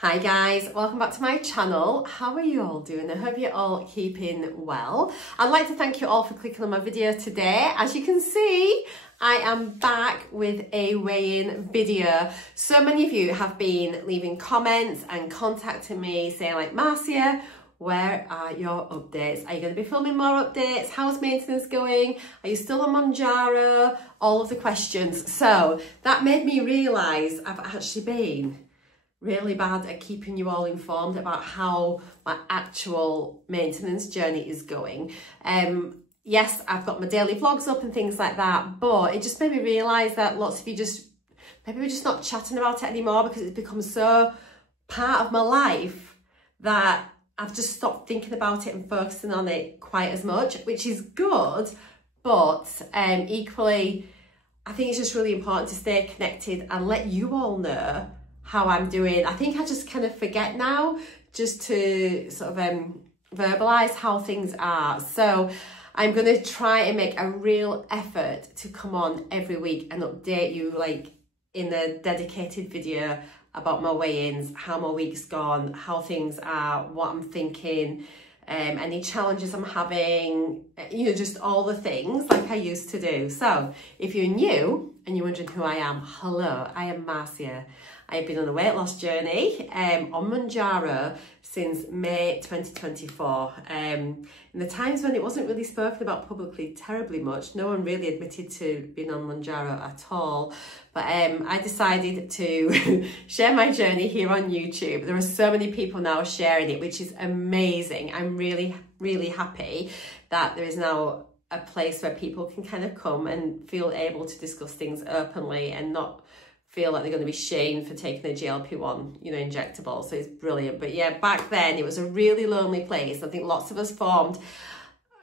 Hi guys, welcome back to my channel. How are you all doing? I hope you're all keeping well. I'd like to thank you all for clicking on my video today. As you can see, I am back with a weigh-in video. So many of you have been leaving comments and contacting me saying like, Marcea, where are your updates? Are you going to be filming more updates? How's maintenance going? Are you still on Mounjaro? All of the questions. So that made me realise I've actually been really bad at keeping you all informed about how my actual maintenance journey is going. Yes, I've got my daily vlogs up and things like that, but it just made me realise that lots of you maybe we're just not chatting about it anymore because it's become so part of my life that I've just stopped thinking about it and focusing on it quite as much, which is good, but equally, I think it's just really important to stay connected and let you all know how I'm doing. I think I just kind of forget now just to sort of verbalise how things are. So I'm going to try and make a real effort to come on every week and update you like in a dedicated video about my weigh-ins, how my week's gone, how things are, what I'm thinking, any challenges I'm having, you know, just all the things like I used to do. So if you're new and you're wondering who I am, hello, I am Marcea. I've been on a weight loss journey on Mounjaro since May 2024. In the times when it wasn't really spoken about publicly terribly much, no one really admitted to being on Mounjaro at all. But I decided to share my journey here on YouTube. There are so many people now sharing it, which is amazing. I'm really, really happy that there is now a place where people can kind of come and feel able to discuss things openly and not feel like they're going to be shamed for taking a GLP-1, you know, injectable. So it's brilliant. But yeah, back then it was a really lonely place. I think lots of us formed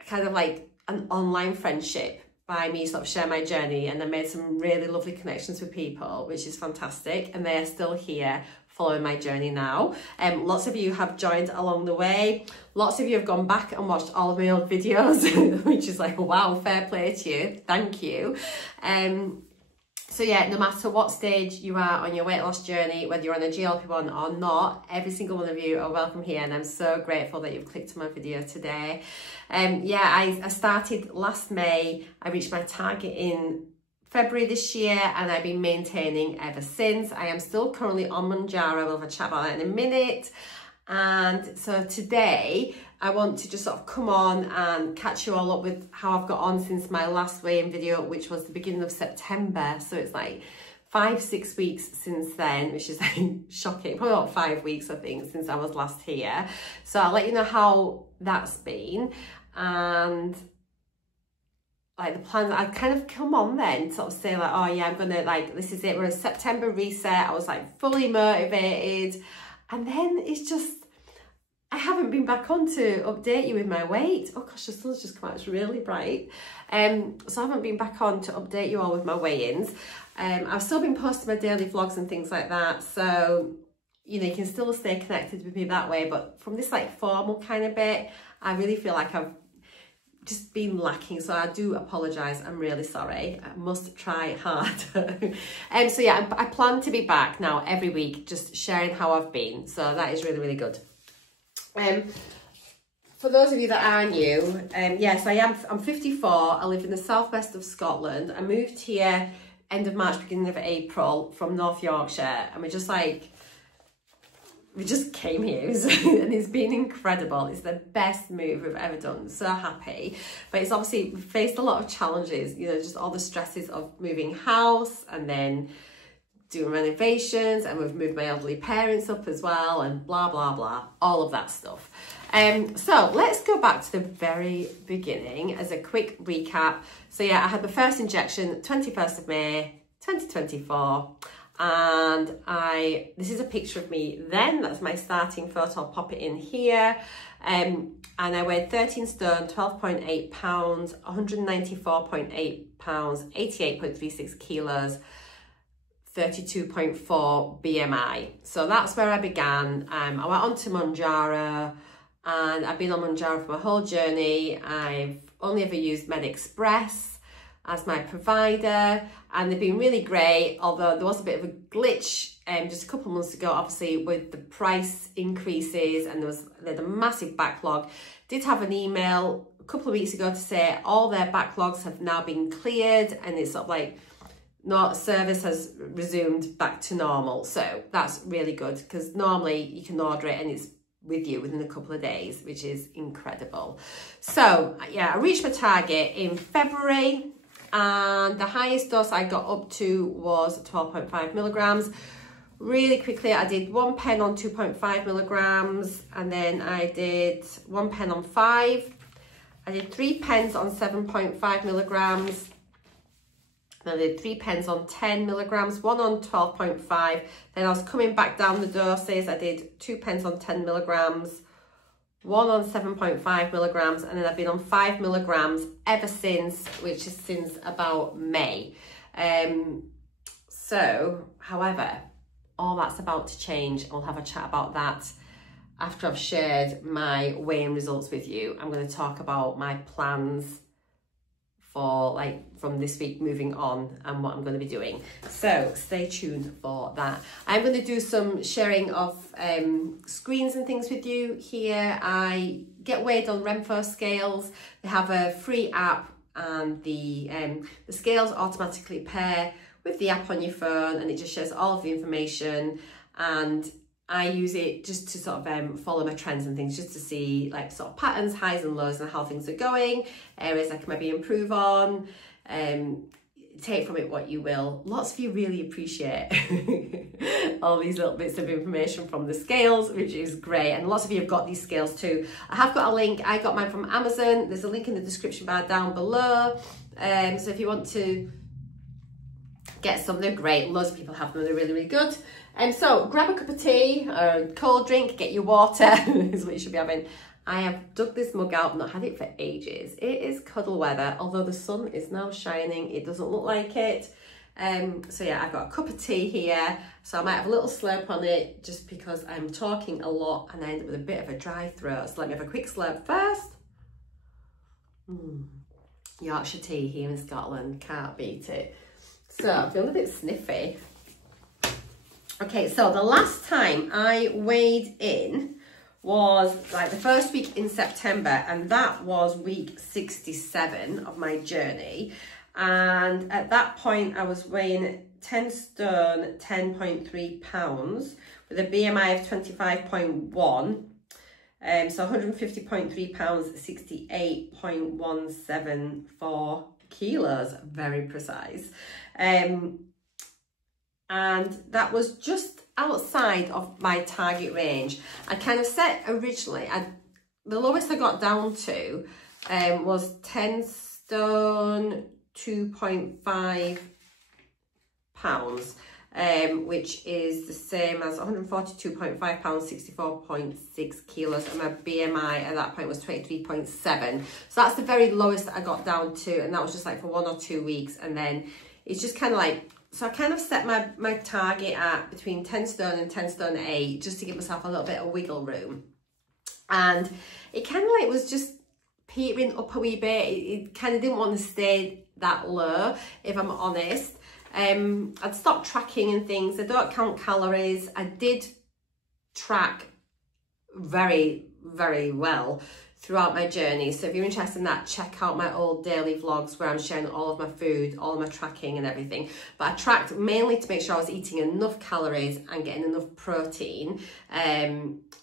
kind of like an online friendship by me sort of sharing my journey, and I made some really lovely connections with people, which is fantastic. And they are still here following my journey now. Lots of you have joined along the way. Lots of you have gone back and watched all of my old videos, which is like, wow, fair play to you. Thank you. So yeah, no matter what stage you are on your weight loss journey, whether you're on a GLP-1 or not, every single one of you are welcome here, and I'm so grateful that you've clicked on my video today. Yeah, I started last May. I reached my target in February this year, and I've been maintaining ever since. I am still currently on Mounjaro. We'll have a chat about that in a minute. And so today I want to just sort of come on and catch you all up with how I've got on since my last weigh-in video, which was the beginning of September. So it's like 5-6 weeks since then, which is like shocking. Probably about 5 weeks, I think, since I was last here. So I'll let you know how that's been. And like the plan, I'd kind of come on then sort of say like, oh yeah, I'm gonna like, this is it, we're a September reset. I was like fully motivated. And then it's just, I haven't been back on to update you with my weight. Oh gosh, the sun's just come out, it's really bright. So I haven't been back on to update you all with my weigh-ins. I've still been posting my daily vlogs and things like that. So, you know, you can still stay connected with me that way. But from this like formal kind of bit, I really feel like I've just been lacking, so I do apologise. I'm really sorry. I must try harder. So yeah, I plan to be back now every week, just sharing how I've been. So that is really, really good. For those of you that are new, yes, I'm 54. I live in the southwest of Scotland. I moved here end of March, beginning of April from North Yorkshire, and we just came here and it's been incredible. It's the best move we've ever done. So happy. But it's obviously faced a lot of challenges, you know, just all the stresses of moving house and then doing renovations, and we've moved my elderly parents up as well, and blah, blah, blah, all of that stuff. So let's go back to the very beginning as a quick recap. So yeah, I had my first injection 21st of May, 2024. And this is a picture of me then. That's my starting photo. I'll pop it in here. And I weighed 13 stone, 12.8 pounds, 194.8 pounds, 88.36 kilos, 32.4 BMI. So that's where I began. I went on to Mounjaro, and I've been on Mounjaro for my whole journey. I've only ever used as my provider, and they've been really great, although there was a bit of a glitch just a couple of months ago, obviously with the price increases and there was a massive backlog. Did have an email a couple of weeks ago to say all their backlogs have now been cleared, and it's sort of like service has resumed back to normal. So that's really good, because normally you can order it and it's with you within a couple of days, which is incredible. So yeah, I reached my target in February, and the highest dose I got up to was 12.5 milligrams. Really quickly, I did 1 pen on 2.5 milligrams, and then I did 1 pen on 5. I did 3 pens on 7.5 milligrams. Then I did 3 pens on 10 milligrams, 1 on 12.5. Then I was coming back down the doses. I did 2 pens on 10 milligrams, 1 on 7.5 milligrams, and then I've been on 5 milligrams ever since, which is since about May. However, all that's about to change. I'll have a chat about that after I've shared my weigh-in results with you. I'm going to talk about my plans for from this week moving on and what I'm going to be doing. So stay tuned for that. I'm going to do some sharing of screens and things with you here. I get weighed on RENPHO scales. They have a free app, and the scales automatically pair with the app on your phone, and it just shares all of the information. And I use it just to sort of follow my trends and things, just to see like sort of patterns, highs and lows, and how things are going, areas I can maybe improve on. Take from it what you will. Lots of you really appreciate all these little bits of information from the scales, which is great. And lots of you have got these scales too. I have got a link. I got mine from Amazon. There's a link in the description bar down below. So if you want to get some, they're great. Loads of people have them. They're really, really good. So grab a cup of tea or a cold drink, get your water, is what you should be having. I have dug this mug out, I've not had it for ages. It is cuddle weather, although the sun is now shining. It doesn't look like it. So yeah, I've got a cup of tea here. So I might have a little slurp on it just because I'm talking a lot and I end up with a bit of a dry throat. So let me have a quick slurp first. Yorkshire tea here in Scotland, can't beat it. So I'm feeling a bit sniffy. Okay, so the last time I weighed in was like the first week in September, and that was week 67 of my journey. And at that point I was weighing 10 stone, 10.3 pounds with a BMI of 25.1. So 150.3 pounds, 68.174 kilos, very precise. And that was just outside of my target range. I kind of set originally, the lowest I got down to was 10 stone, 2.5 pounds, which is the same as 142.5 pounds, 64.6 kilos, and my BMI at that point was 23.7. So that's the very lowest that I got down to, and that was just like for 1 or 2 weeks, and then it's just kind of like, so I kind of set my target at between 10 stone and 10 stone 8, just to give myself a little bit of wiggle room. And it kind of like was just petering up a wee bit. It kind of didn't want to stay that low, if I'm honest. I'd stopped tracking and things. I don't count calories. I did track very, very well throughout my journey. So if you're interested in that, check out my old daily vlogs where I'm sharing all of my food, all of my tracking and everything. But I tracked mainly to make sure I was eating enough calories and getting enough protein.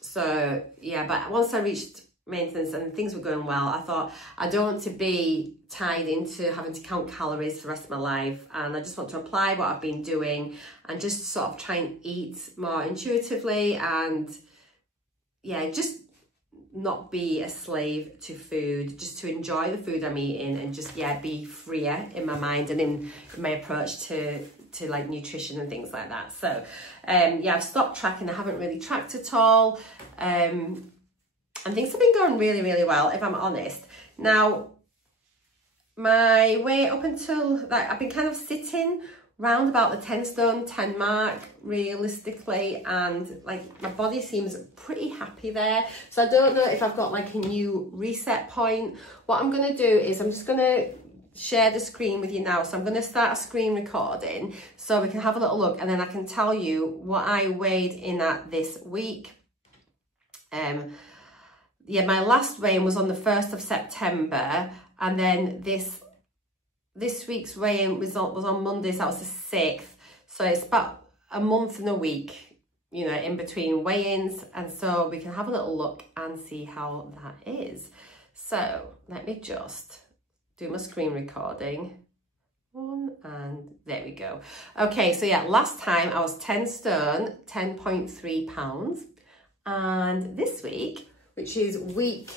So yeah, but once I reached maintenance and things were going well, I thought I don't want to be tied into having to count calories for the rest of my life, and I just want to apply what I've been doing and just sort of try and eat more intuitively, and yeah, just not be a slave to food, just to enjoy the food I'm eating, and just be freer in my mind and in my approach to like nutrition and things like that. So yeah, I've stopped tracking. I haven't really tracked at all, and things have been going really, really well, if I'm honest. Now, my weight up until like I've been kind of sitting round about the 10 stone 10 mark realistically, and like my body seems pretty happy there. So I don't know if I've got like a new reset point. What I'm going to do is I'm just going to share the screen with you now. So I'm going to start a screen recording so we can have a little look, and then I can tell you what I weighed in at this week. Yeah, my last weigh-in was on the 1st of September, and then this week's weigh-in was on Monday, so that was the 6th. So it's about a month and a week, you know, in between weigh-ins, and so we can have a little look and see how that is. So let me just do my screen recording. And there we go. Okay, so yeah, last time I was 10 stone, 10.3 pounds. And this week, which is week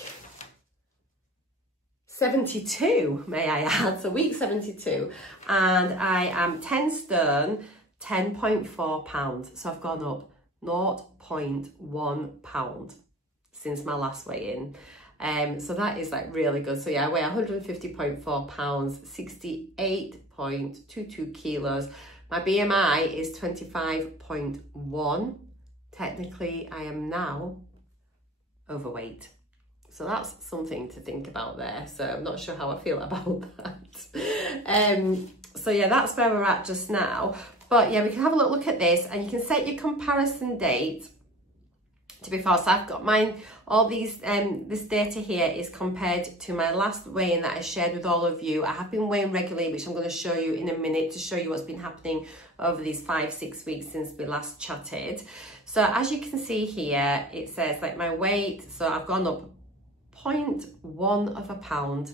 72, may I add, so week 72, and I am 10 stone, 10.4 pounds. So I've gone up 0.1 pound since my last weigh-in. So that is like really good. So yeah, I weigh 150.4 pounds, 68.22 kilos. My BMI is 25.1. Technically, I am now overweight. So that's something to think about there. So I'm not sure how I feel about that. So yeah, that's where we're at just now. But yeah, we can have a look at this, and you can set your comparison date to before. So I've got mine, all these, this data here is compared to my last weigh-in that I shared with all of you. I have been weighing regularly, which I'm going to show you in a minute to show you what's been happening over these 5-6 weeks since we last chatted. So as you can see here, it says like my weight, so I've gone up 0.1 of a pound.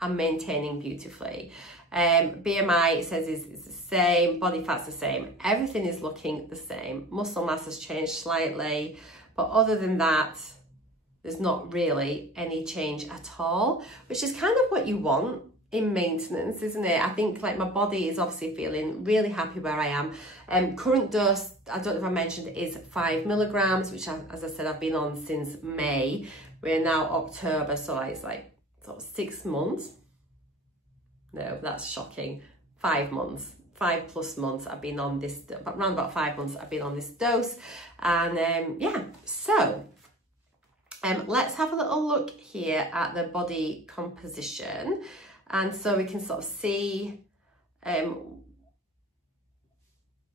I'm maintaining beautifully. BMI, it says is the same, body fat's the same, everything is looking the same. Muscle mass has changed slightly, but other than that, there's not really any change at all, which is kind of what you want in maintenance, isn't it? I think like my body is obviously feeling really happy where I am. Current dose, I don't know if I mentioned, is 5 milligrams, which as I said, I've been on since May. We're now October, so it's like sort of 6 months. No, that's shocking. 5 months, 5+ months I've been on this, around about 5 months I've been on this dose. And yeah, so let's have a little look here at the body composition. And so we can sort of see,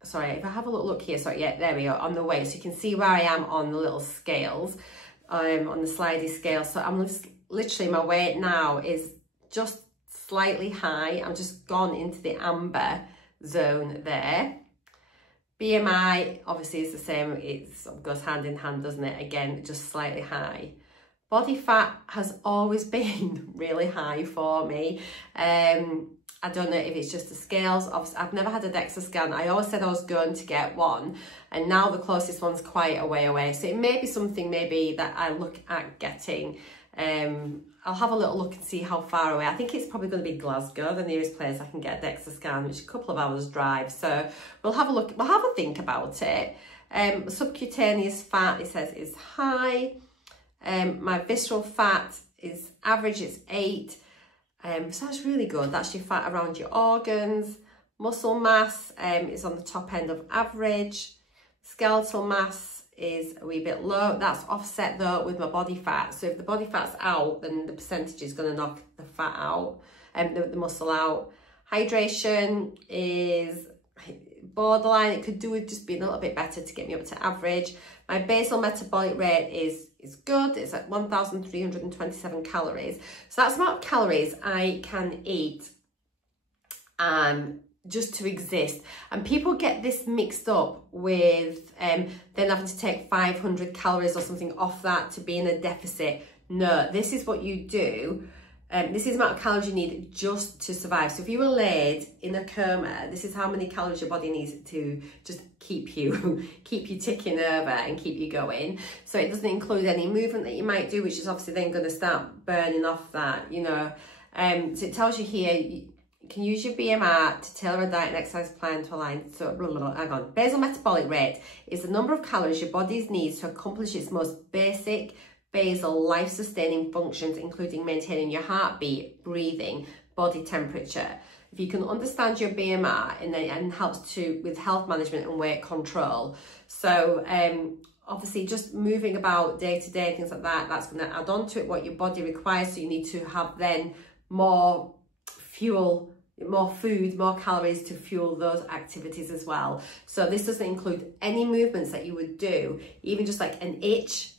sorry, if I have a little look here, sorry, yeah, there we are, on the weight. So you can see where I am on the little scales, on the slidey scale. So I'm literally, my weight now is just slightly high. I'm just gone into the amber zone there. BMI obviously is the same. It sort of goes hand in hand, doesn't it? Again, just slightly high. Body fat has always been really high for me. I don't know if it's just the scales. I've never had a DEXA scan. I always said I was going to get one, and now the closest one's quite a way away. So it may be something maybe that I look at getting. I'll have a little look and see how far away. I think it's probably going to be Glasgow, the nearest place I can get a DEXA scan, which is a couple of hours drive. So we'll have a look, we'll have a think about it. Subcutaneous fat, it says, is high. My visceral fat is average, it's 8. So that's really good. That's your fat around your organs. Muscle mass is on the top end of average. Skeletal mass is a wee bit low. That's offset though with my body fat. So if the body fat's out, then the percentage is going to knock the fat out and the muscle out. Hydration is borderline. It could do with just being a little bit better to get me up to average. My basal metabolic rate is good. It's at 1,327 calories. So that's the amount of calories I can eat just to exist. And people get this mixed up with then having to take 500 calories or something off that to be in a deficit. No, this is what you do. This is the amount of calories you need just to survive. So if you were laid in a coma, this is how many calories your body needs to just keep you ticking over and keep you going. So it doesn't include any movement that you might do, which is obviously then going to start burning off that, you know. So it tells you here, you can use your BMR to tailor a diet and exercise plan to align. So hang on. Basal metabolic rate is the number of calories your body needs to accomplish its most basic basal life-sustaining functions, including maintaining your heartbeat, breathing, body temperature. If you can understand your BMR, and helps with health management and weight control. So obviously just moving about day to day, things like that, that's going to add on to it what your body requires. So you need to have then more fuel more food, more calories to fuel those activities as well. So this doesn't include any movements that you would do, even just like an itch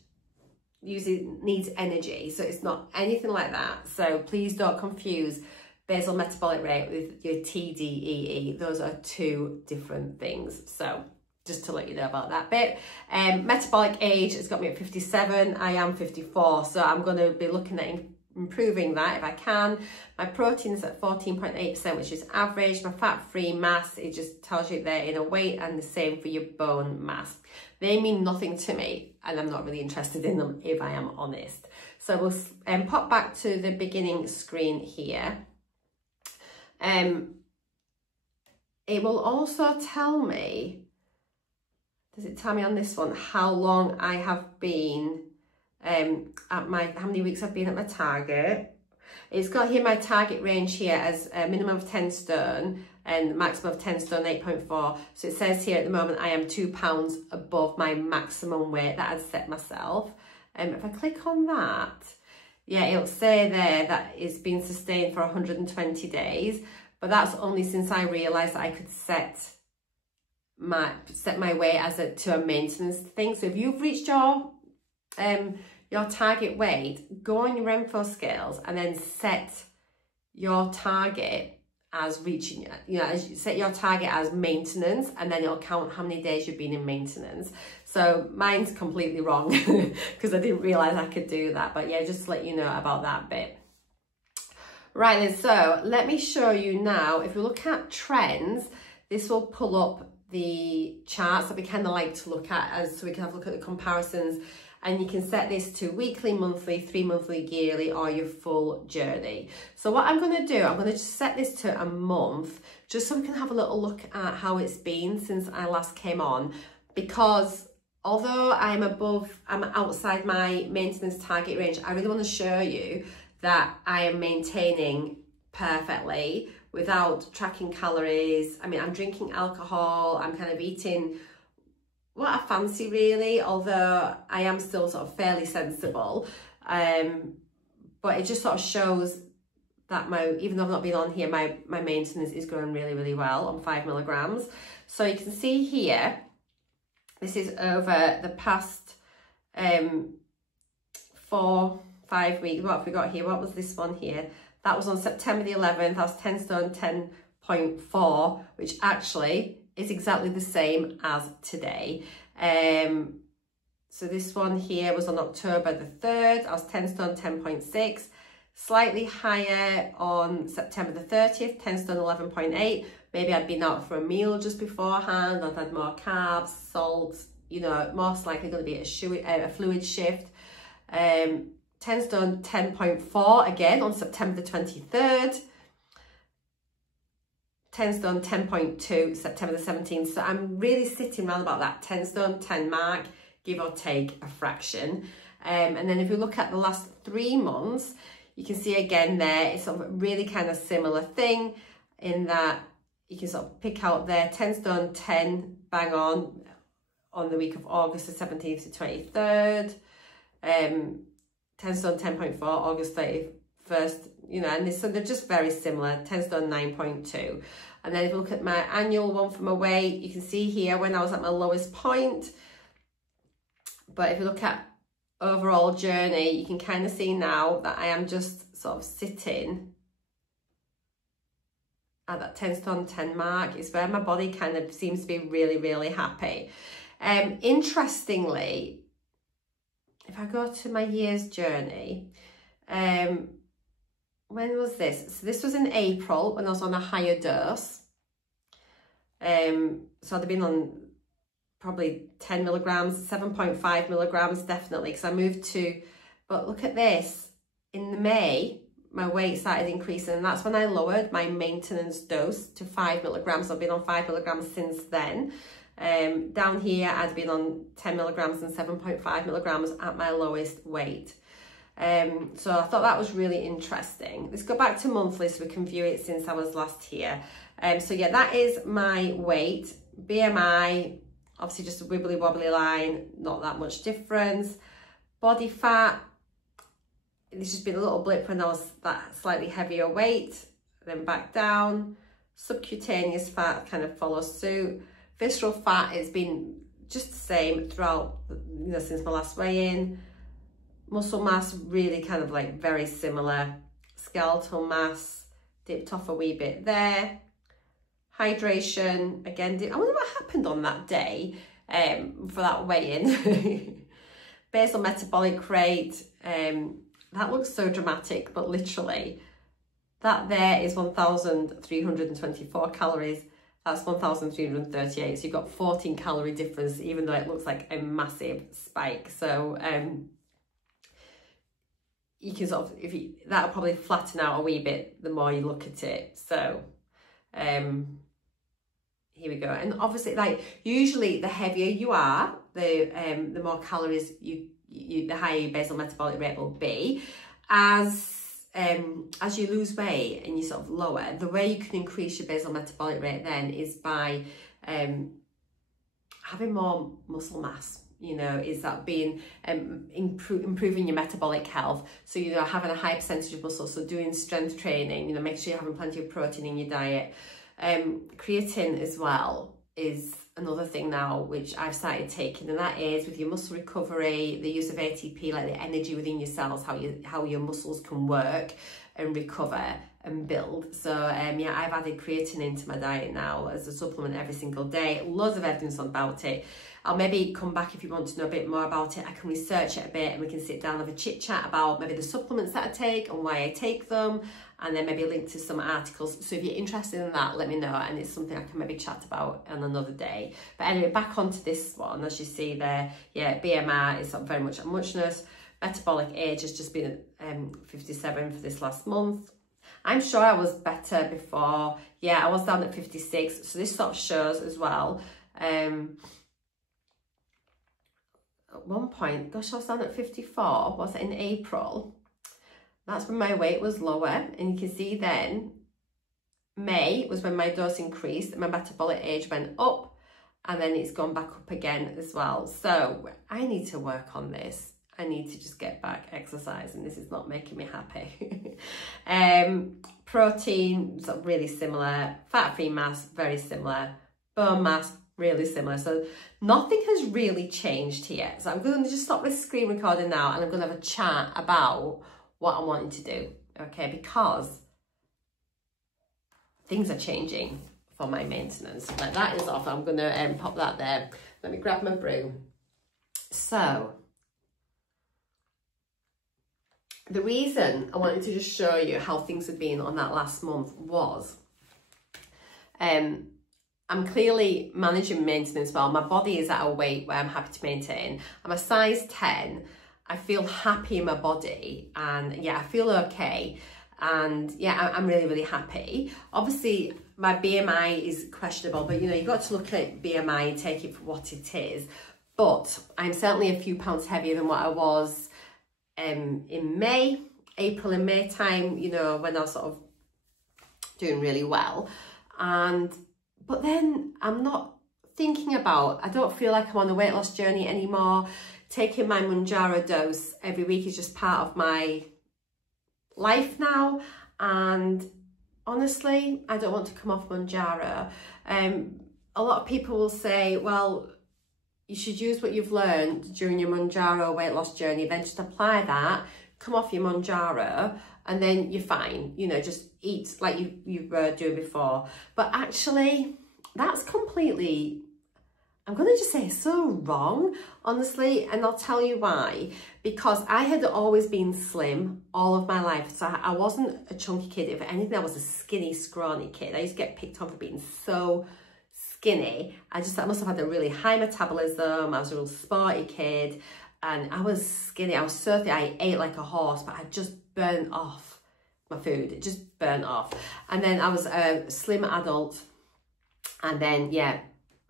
needs energy. So it's not anything like that. So please don't confuse basal metabolic rate with your TDEE. Those are two different things. So just to let you know about that bit. Metabolic age has got me at 57. I am 54. So I'm going to be looking at improving that if I can. My protein is at 14.8%, which is average. My fat-free mass, it just tells you they're in a weight, and the same for your bone mass. They mean nothing to me, and I'm not really interested in them if I am honest. So we'll pop back to the beginning screen here. It will also tell me, does it tell me on this one how long I have been how many weeks I've been at my target. It's got here my target range here as a minimum of 10 stone and maximum of 10 stone, 8.4. So it says here at the moment I am 2 pounds above my maximum weight that I'd set myself. If I click on that, yeah, it'll say there that it's been sustained for 120 days, but that's only since I realised that I could set my weight as to a maintenance thing. So if you've reached your target weight, go on your RENPHO scales and then set your target as reaching, set your target as maintenance, and then it'll count how many days you've been in maintenance. So mine's completely wrong because I didn't realise I could do that. But yeah, just to let you know about that bit. Right then, so let me show you now. If we look at trends, this will pull up the charts that we kind of like to look at, so we can have a look at the comparisons. And you can set this to weekly, monthly, 3 monthly, yearly, or your full journey. So what I'm going to do, I'm going to just set this to a month, just so we can have a little look at how it's been since I last came on. Because although I'm outside my maintenance target range, I really want to show you that I am maintaining perfectly without tracking calories. I mean, I'm drinking alcohol, I'm kind of eating what I fancy really, although I am still sort of fairly sensible. But it just sort of shows that even though I've not been on here, my maintenance is going really, really well on 5 milligrams. So you can see here, this is over the past 4, 5 weeks. What have we got here? What was this one here? That was on September the 11th. I was 10 stone 10.4, which actually is exactly the same as today. So this one here was on October the 3rd. I was 10 stone 10.6, slightly higher on September the 30th, 10 stone 11.8. Maybe I'd been out for a meal just beforehand, I've had more carbs, salt, most likely going to be a fluid shift. 10 stone 10.4 again on September the 23rd. 10 stone 10.2 September the 17th. So I'm really sitting around about that 10 stone 10 mark, give or take a fraction. And then if you look at the last 3 months, you can see again there, it's sort of really kind of similar thing in that you can sort of pick out there 10 stone 10 bang on the week of August the 17th to 23rd. 10 stone 10.4 August 31st, and so they're just very similar. 10 stone 9.2. And then if you look at my annual one for my weight, you can see here when I was at my lowest point. But if you look at overall journey, you can kind of see now that I am just sort of sitting at that 10 stone 10 mark. It's where my body kind of seems to be really, really happy. Interestingly, if I go to my year's journey, when was this? So this was in April when I was on a higher dose. So I'd been on probably 10 milligrams, 7.5 milligrams, definitely, because I moved to, but look at this, in May, my weight started increasing, and that's when I lowered my maintenance dose to 5 milligrams. I've been on 5 milligrams since then. Down here, I'd been on 10 milligrams and 7.5 milligrams at my lowest weight. So I thought that was really interesting. Let's go back to monthly so we can view it since I was last here. So yeah, that is my weight. BMI, obviously just a wibbly wobbly line, not that much difference. Body fat, there's just been a little blip when I was that slightly heavier weight. then back down. Subcutaneous fat kind of follows suit. Visceral fat, it's been just the same throughout, you know, since my last weigh-in. Muscle mass, really kind of like very similar. Skeletal mass, dipped off a wee bit there. Hydration, again, I wonder what happened on that day for that weigh-in. Basal metabolic rate, that looks so dramatic, but literally, that there is 1,324 calories. That's 1,338. So you've got 14 calorie difference, even though it looks like a massive spike. So you can sort of, that'll probably flatten out a wee bit the more you look at it. So here we go. And obviously, like, usually the heavier you are, the more calories the higher your basal metabolic rate will be. As you lose weight and you sort of lower, the way you can increase your basal metabolic rate then is by having more muscle mass, you know, is that being improving your metabolic health. So, you know, having a high percentage of muscle, so doing strength training, you know, make sure you're having plenty of protein in your diet. Creatine as well is another thing now which I've started taking, and that is with your muscle recovery, the use of ATP, like the energy within your cells, how your muscles can work and recover and build. So yeah, I've added creatine into my diet now as a supplement every single day. Loads of evidence about it. I'll maybe come back if you want to know a bit more about it. I can research it a bit and we can sit down and have a chit chat about maybe the supplements that I take and why I take them, and then maybe link to some articles. So if you're interested in that, let me know, and it's something I can maybe chat about on another day. But anyway, back onto this one. As you see there, yeah, BMI is very much a muchness. Metabolic age has just been 57 for this last month. I'm sure I was better before. Yeah, I was down at 56. So this sort of shows as well. At one point, gosh, I was down at 54. Was it in April? That's when my weight was lower. And you can see then, May was when my dose increased, my metabolic age went up, and then it's gone back up again as well. So I need to work on this. I need to just get back exercising. This is not making me happy. Protein, sort of really similar. Fat-free mass, very similar. Bone mass, really similar. So nothing has really changed here. So I'm going to just stop this screen recording now, and I'm going to have a chat about what I'm wanting to do, okay? Because things are changing for my maintenance. Like, that is off. I'm going to pop that there. Let me grab my broom. So the reason I wanted to just show you how things have been on that last month was I'm clearly managing maintenance well. My body is at a weight where I'm happy to maintain. I'm a size 10. I feel happy in my body, and yeah, I feel okay. And yeah, I'm really, really happy. Obviously, my BMI is questionable, but you know, you've got to look at BMI and take it for what it is. But I'm certainly a few pounds heavier than what I was in April and May time, you know, when I was sort of doing really well. But then I'm not thinking about, I don't feel like I'm on the weight loss journey anymore. Taking my Mounjaro dose every week is just part of my life now. And honestly, I don't want to come off Mounjaro. A lot of people will say, well, you should use what you've learned during your Mounjaro weight loss journey, then just apply that, come off your Mounjaro, and then you're fine. You know, just eat like you were doing before. But actually, that's completely, I'm going to just say, so wrong, honestly, and I'll tell you why. Because I had always been slim all of my life, so I wasn't a chunky kid. If anything, I was a skinny, scrawny kid. I used to get picked on for being so skinny. I must have had a really high metabolism. I was a real sporty kid, and I was skinny. I was so thin. I ate like a horse, but I just burnt off my food. It just burnt off. And then I was a slim adult, and then yeah,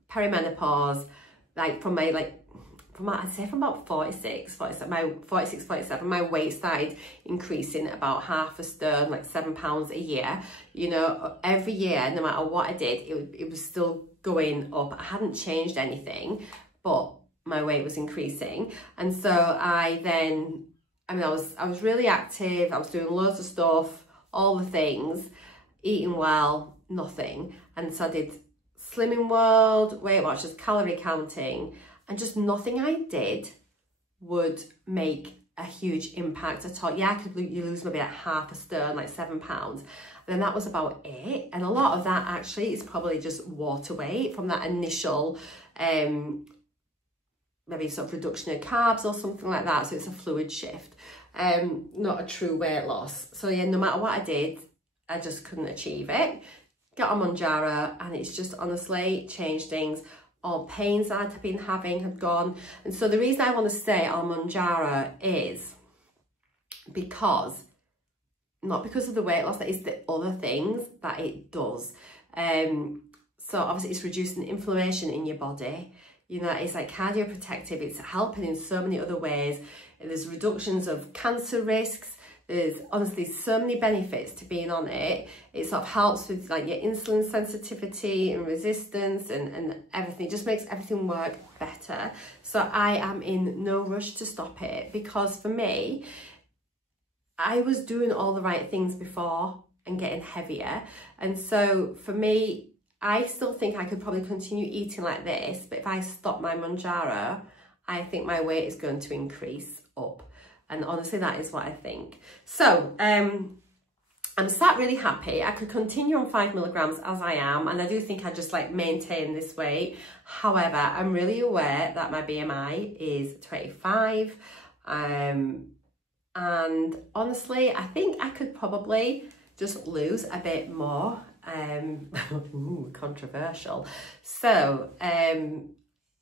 perimenopause, like from I'd say from about 46, 47, my weight started increasing about half a stone, like 7 pounds a year. You know, every year, no matter what I did, it was still going up. I hadn't changed anything, but my weight was increasing. And so I was really active. I was doing loads of stuff, all the things, eating well, nothing. And so I did Slimming World, Weight Watchers, calorie counting, and just nothing I did would make a huge impact at all. Yeah, you lose maybe like half a stone, like 7 pounds. And then that was about it. And a lot of that actually is probably just water weight from that initial maybe sort of reduction of carbs or something like that. So it's a fluid shift, not a true weight loss. So yeah, no matter what I did, I just couldn't achieve it. Got on Mounjaro, and it's just honestly changed things. All pains that I'd been having had gone. And so the reason I want to stay on Mounjaro is because, not because of the weight loss, that is the other things that it does. So obviously it's reducing inflammation in your body. You know, it's like cardioprotective. It's helping in so many other ways. There's reductions of cancer risks. There's honestly so many benefits to being on it. It sort of helps with like your insulin sensitivity and resistance and everything. It just makes everything work better. So I am in no rush to stop it, because for me, I was doing all the right things before and getting heavier. And so for me, I still think I could probably continue eating like this, but if I stop my Mounjaro, I think my weight is going to increase up. And honestly, that is what I think. So I'm sat really happy. I could continue on 5 milligrams as I am, and I do think I just like maintain this weight. However, I'm really aware that my BMI is 25. And honestly, I think I could probably just lose a bit more. Controversial. So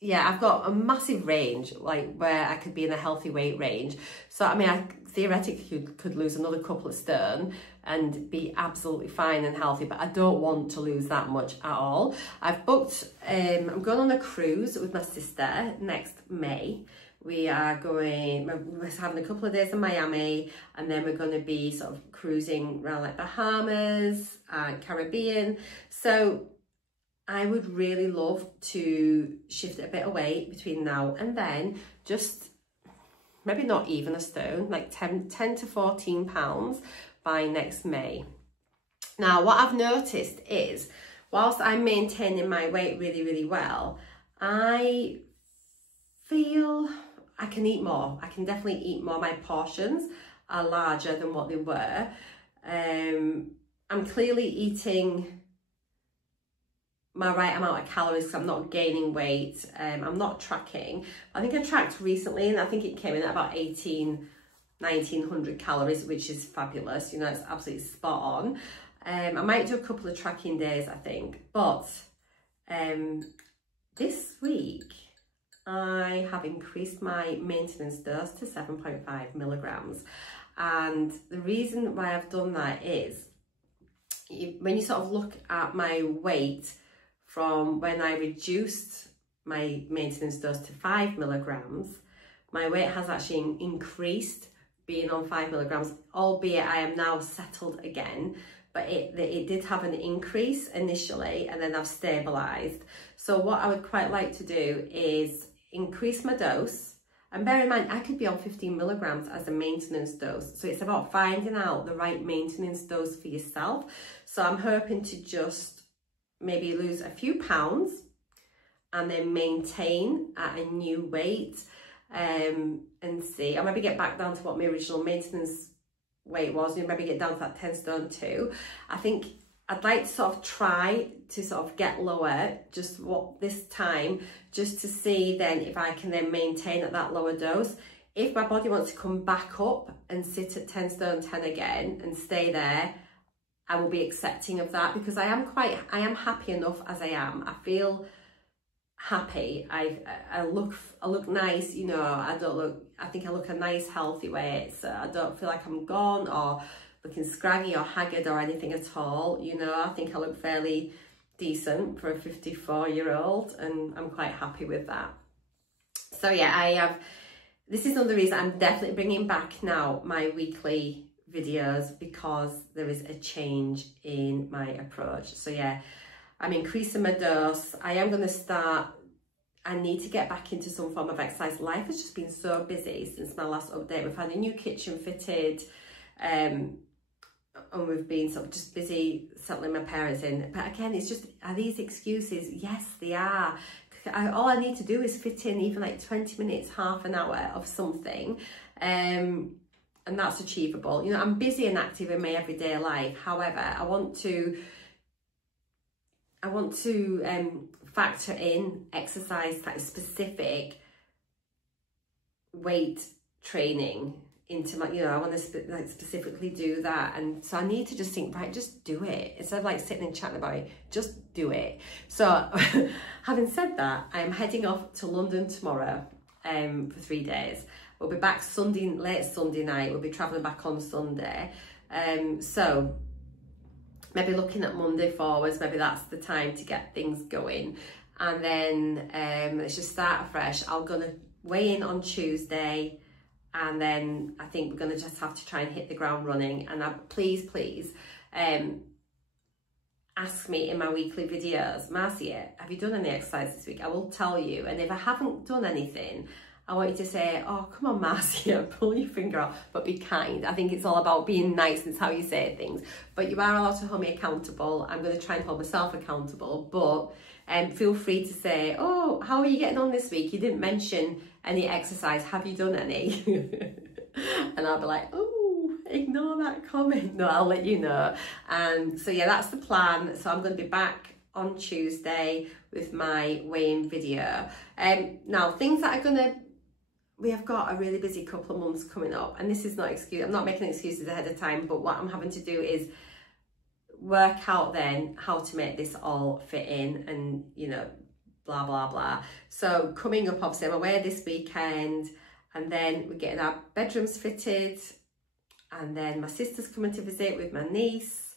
yeah, I've got a massive range, like where I could be in a healthy weight range. So I mean, I theoretically could lose another couple of stone and be absolutely fine and healthy, but I don't want to lose that much at all. I've booked, I'm going on a cruise with my sister next May. We're having a couple of days in Miami, and then we're going to be sort of cruising around like Bahamas and Caribbean. So I would really love to shift a bit of weight between now and then, just maybe not even a stone, like 10 to 14 pounds by next May. Now, what I've noticed is, whilst I'm maintaining my weight really, really well, I feel I can eat more. I can definitely eat more. My portions are larger than what they were. I'm clearly eating my right amount of calories because I'm not gaining weight. I'm not tracking. I think I tracked recently, and I think it came in at about 1900 calories, which is fabulous. You know, it's absolutely spot on. I might do a couple of tracking days, I think. But this week, I have increased my maintenance dose to 7.5 milligrams. And the reason why I've done that is, when you sort of look at my weight from when I reduced my maintenance dose to 5 milligrams, my weight has actually increased being on 5 milligrams, albeit I am now settled again. But it did have an increase initially, and then I've stabilised. So what I would quite like to do is increase my dose. And bear in mind, I could be on 15 milligrams as a maintenance dose. So it's about finding out the right maintenance dose for yourself. So I'm hoping to just maybe lose a few pounds and then maintain at a new weight, and see. I'll maybe get back down to what my original maintenance weight was, and maybe get down to that 10 stone too. I think I'd like to sort of try to sort of get lower just this time, just to see then if I can then maintain at that lower dose. If my body wants to come back up and sit at 10 stone 10 again and stay there, I will be accepting of that, because I am happy enough as I am. I feel happy. I look nice, you know. I think I look a nice healthy weight, so I don't feel like I'm gone or looking scraggy or haggard or anything at all. You know, I think I look fairly decent for a 54-year-old, and I'm quite happy with that. So yeah, this is another reason I'm definitely bringing back now my weekly videos, because there is a change in my approach. So yeah, I'm increasing my dose. I am going to start, I need to get back into some form of exercise. Life has just been so busy since my last update. We've had a new kitchen fitted. and we've been sort of just busy settling my parents in. But again, it's just, are these excuses? Yes, they are. All I need to do is fit in even like 20 minutes, half an hour of something. And that's achievable. You know, I'm busy and active in my everyday life. However, I want to factor in exercise that is specific weight training into my, you know, I want to like specifically do that. And so I need to just think, right, just do it. Instead of like sitting and chatting about it, just do it. So having said that, I am heading off to London tomorrow for 3 days. We'll be back late Sunday night. We'll be travelling back on Sunday. So maybe looking at Monday forwards, maybe that's the time to get things going. And then let's just start afresh. I'm going to weigh in on Tuesday. And then I think we're going to just have to try and hit the ground running. And please ask me in my weekly videos, Marcea, have you done any exercise this week? I will tell you. And if I haven't done anything, I want you to say, oh, come on, Marcea, pull your finger out, but be kind. I think it's all about being nice. It's how you say things. But you are allowed to hold me accountable. I'm going to try and hold myself accountable. But feel free to say, oh, how are you getting on this week? You didn't mention any exercise. Have you done any? And I'll be like, oh, ignore that comment. No, I'll let you know. And so, yeah, that's the plan. So I'm going to be back on Tuesday with my weigh-in video. Now, things that are going to... We have got a really busy couple of months coming up, and this is not excuse. I'm not making excuses ahead of time, but what I'm having to do is work out then how to make this all fit in, and you know, blah blah blah. So coming up, obviously I'm away this weekend, and then we're getting our bedrooms fitted, and then my sister's coming to visit with my niece,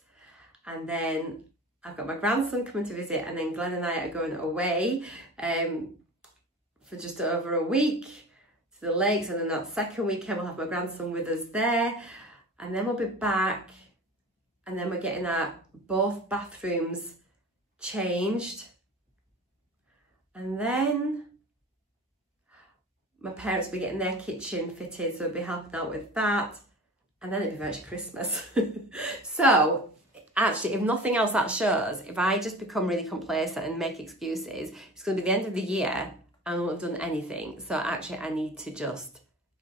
and then I've got my grandson coming to visit, and then Glenn and I are going away for just over a week to the lakes, and then that second weekend we'll have my grandson with us there, and then we'll be back, and then we're getting our both bathrooms changed, and then my parents will be getting their kitchen fitted, so we'll be helping out with that, and then it'll be virtually Christmas. So actually, if nothing else, that shows if I just become really complacent and make excuses, it's going to be the end of the year and I won't have done anything. So actually I need to just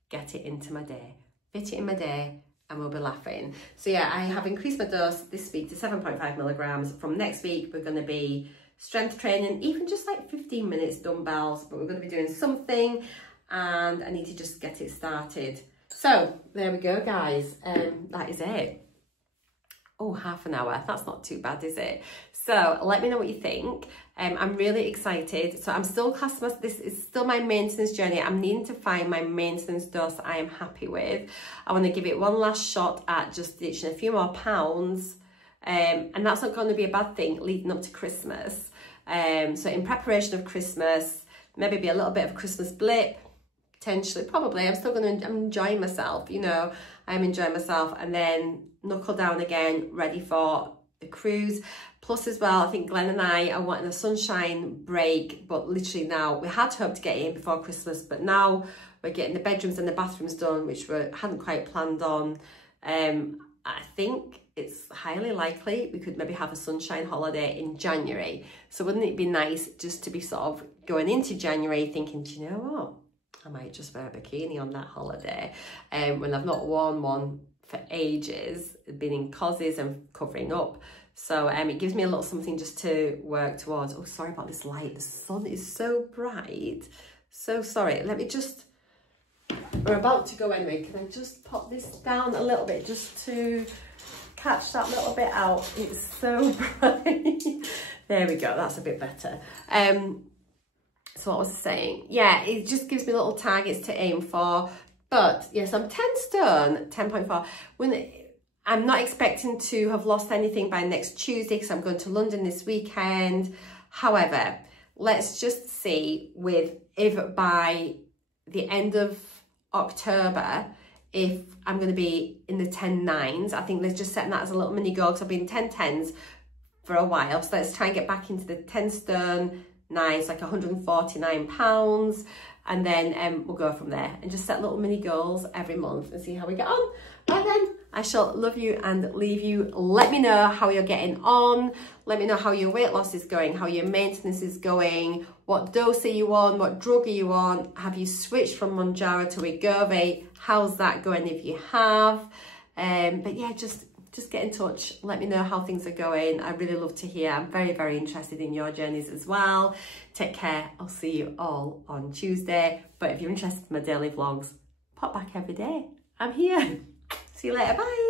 get it into my day, fit it in my day, and we'll be laughing. So yeah, I have increased my dose this week to 7.5 milligrams. From next week, we're going to be strength training, even just like 15 minutes dumbbells, but we're going to be doing something, and I need to just get it started. So there we go, guys. That is it. Oh, half an hour. That's not too bad, is it? So let me know what you think. I'm really excited. So I'm still classing this is still my maintenance journey. I'm needing to find my maintenance dose I am happy with. I want to give it one last shot at just ditching a few more pounds. And that's not going to be a bad thing leading up to Christmas. So in preparation of Christmas, maybe be a little bit of a Christmas blip, potentially, probably. I'm enjoying myself, you know, I'm enjoying myself, and then knuckle down again, ready for the cruise. Plus as well, I think Glenn and I are wanting a sunshine break, but literally now, we had hoped to get in before Christmas, but now we're getting the bedrooms and the bathrooms done, which we hadn't quite planned on. I think it's highly likely we could maybe have a sunshine holiday in January. So wouldn't it be nice just to be sort of going into January thinking, do you know what? I might just wear a bikini on that holiday. When I've not worn one for ages, been in causes and covering up. So it gives me a little something just to work towards. Oh, sorry about this light. The sun is so bright. So sorry. Let me just, we're about to go anyway. Can I just pop this down a little bit just to catch that little bit out? It's so bright. There we go. That's a bit better. So what was I saying? Yeah, it just gives me little targets to aim for. But yes, I'm 10 stone, 10.4. I'm not expecting to have lost anything by next Tuesday because I'm going to London this weekend. However, let's just see if by the end of October, if I'm going to be in the 10.9s. I think let's just set that as a little mini goal because I've been 10.10s for a while. So let's try and get back into the 10 stone. Nice, like 149 pounds, and then we'll go from there and just set little mini goals every month and see how we get on. And then I shall love you and leave you. Let me know how you're getting on. Let me know how your weight loss is going, how your maintenance is going, what dose are you on, what drug are you on, have you switched from Mounjaro to weighin? How's that going if you have? But yeah, just get in touch. Let me know how things are going. I really love to hear. I'm very, very interested in your journeys as well. Take care. I'll see you all on Tuesday. But if you're interested in my daily vlogs, pop back every day. I'm here. See you later. Bye.